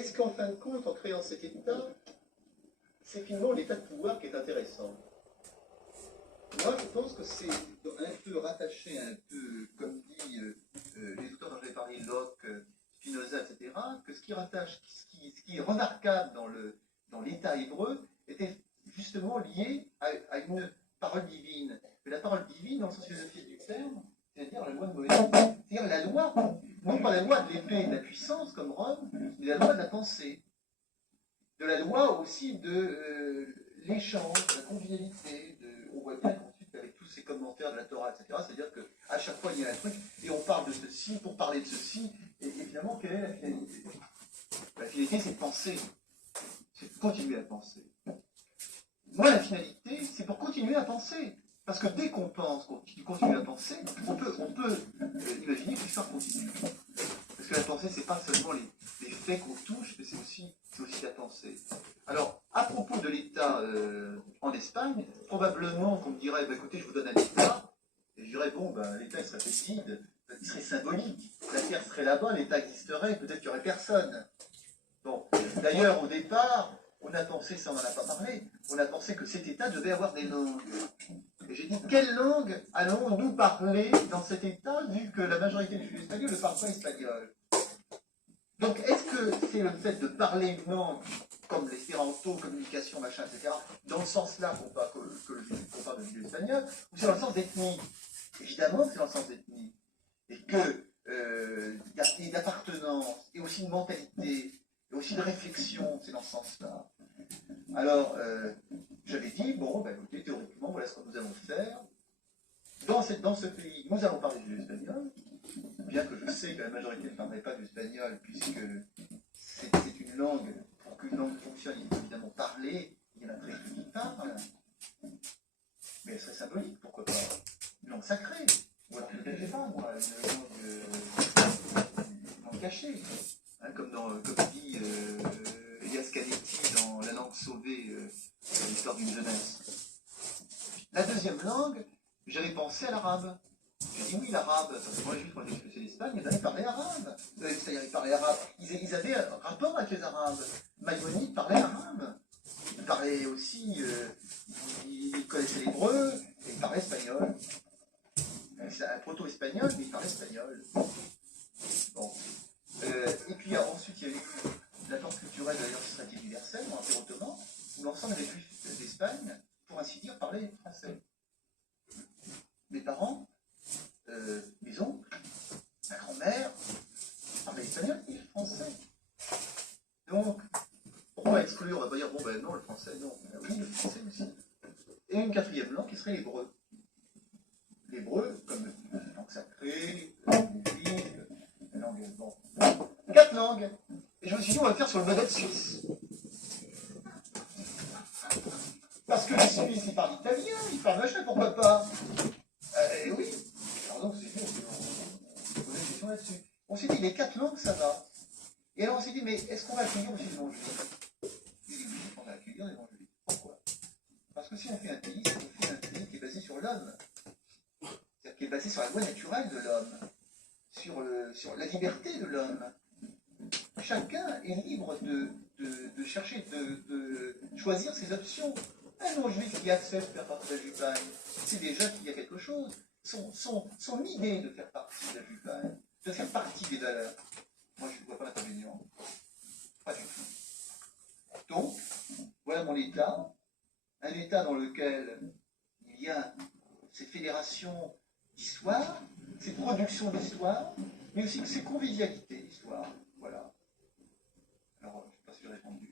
est-ce qu'en fin de compte, en créant cet État, c'est finalement l'état de pouvoir qui est intéressant? Moi, je pense que c'est un peu rattaché, un peu, comme dit les auteurs dont j'avais parlé, Locke, Spinoza, etc., que ce qui rattache, ce qui est remarquable dans l'état hébreu, était justement lié à une parole divine. Mais la parole divine, dans le sens philosophique du terme, c'est-à-dire la loi de Moïse, c'est-à-dire la loi, non pas la loi de l'épée et de la puissance, comme Rome, mais la loi de la pensée. De la loi aussi de l'échange, de la convivialité. On voit bien qu'ensuite, avec tous ces commentaires de la Torah, etc., c'est-à-dire qu'à chaque fois, il y a un truc, et on parle de ceci pour parler de ceci, et évidemment, quelle est la finalité? La finalité, c'est de penser, c'est de continuer à penser. Moi, la finalité, c'est pour continuer à penser. Parce que dès qu'on pense, qu'on continue à penser, on peut imaginer que l'histoire continue. Parce que la pensée, c'est pas seulement les faits qu'on touche, mais c'est aussi la pensée. Alors, à propos de l'État en Espagne, probablement qu'on me dirait, bah, écoutez, je vous donne un État, et je dirais, bon, bah, l'État, il serait petite, il serait symbolique, la terre serait là-bas, l'État existerait, peut-être qu'il n'y aurait personne. Bon, d'ailleurs, au départ, on a pensé, ça on n'en a pas parlé, on a pensé que cet État devait avoir des langues. Et j'ai dit, quelle langue allons-nous parler dans cet État, vu que la majorité des Juifs espagnols ne parlent pas espagnol? Donc, est-ce que c'est le fait de parler une langue, comme l'espéranto, communication, machin, etc., dans le sens-là qu'on parle de Juif espagnol, ou c'est dans le sens d'ethnie? Évidemment, c'est dans le sens d'ethnie. Et que il y a d'appartenance, et aussi de mentalité, et aussi de réflexion, c'est dans ce sens-là. Alors, j'avais dit, bon, ben, écoutez, théoriquement, voilà ce que nous allons faire. Dans ce pays, nous allons parler du espagnol, bien que je sais que la majorité ne parlerait pas du espagnol, puisque c'est une langue, pour qu'une langue fonctionne, il faut évidemment parler, il y en a très peu qui parlent. Mais elle serait symbolique, pourquoi pas? Une langue sacrée, ou alors peut-être, je sais pas, moi, une langue cachée, hein, comme dit Elias Canetti dans La langue sauvée, l'histoire d'une jeunesse. La deuxième langue, j'avais pensé à l'arabe. J'ai dit oui, l'arabe, parce que moi les Juifs, quand j'ai expulsé l'Espagne, ils parlaient arabe. C'est-à-dire, ils parlaient arabe. Ils avaient un rapport avec les arabes. Maïmonide parlait arabe. Il parlait aussi, il connaissait l'hébreu, et il parlait espagnol. C'est un proto-espagnol, mais il parlait espagnol. Bon. Et puis ensuite, il y a eu l'apport culturel de la société universelle, ou l'Empire ottoman, où l'ensemble des Juifs d'Espagne, pour ainsi dire, parlaient français. Mes parents, mes oncles, ma grand-mère, parlaient espagnol et français. Donc, pourquoi exclure? On va pas dire, bon ben non, le français, non. Oui, le français aussi. Et une quatrième langue qui serait l'hébreu. L'hébreu, comme langue sacrée, langue biblique, langue. Bon. 4 langues. Et je me suis dit, on va le faire sur le modèle suisse. Parce que les Suisses, ils parlent italien, ils parlent machin, pourquoi pas? Oui. Alors donc, on s'est posé une question là-dessus. On s'est dit, les 4 langues, ça va. Et alors on s'est dit, mais est-ce qu'on va accueillir aussi les non-juifs? Oui, on va accueillir les non-juifs. Pourquoi? Parce que si on fait un pays, c'est qu'on fait un pays qui est basé sur l'homme. C'est-à-dire qui est basé sur la loi naturelle de l'homme, sur la liberté de l'homme. Chacun est libre de chercher, de choisir ses options. Un non-juif qui accepte de faire partie de la Jupagne, c'est déjà qu'il y a quelque chose. Son idée de faire partie de la Jupagne, de faire partie des valeurs, moi je ne vois pas l'inconvénient. Pas du tout. Donc, voilà mon État. Un État dans lequel il y a ces fédérations d'histoire, ces productions d'histoire, mais aussi ces convivialités d'histoire. Voilà. Alors, je ne sais pas si j'ai répondu.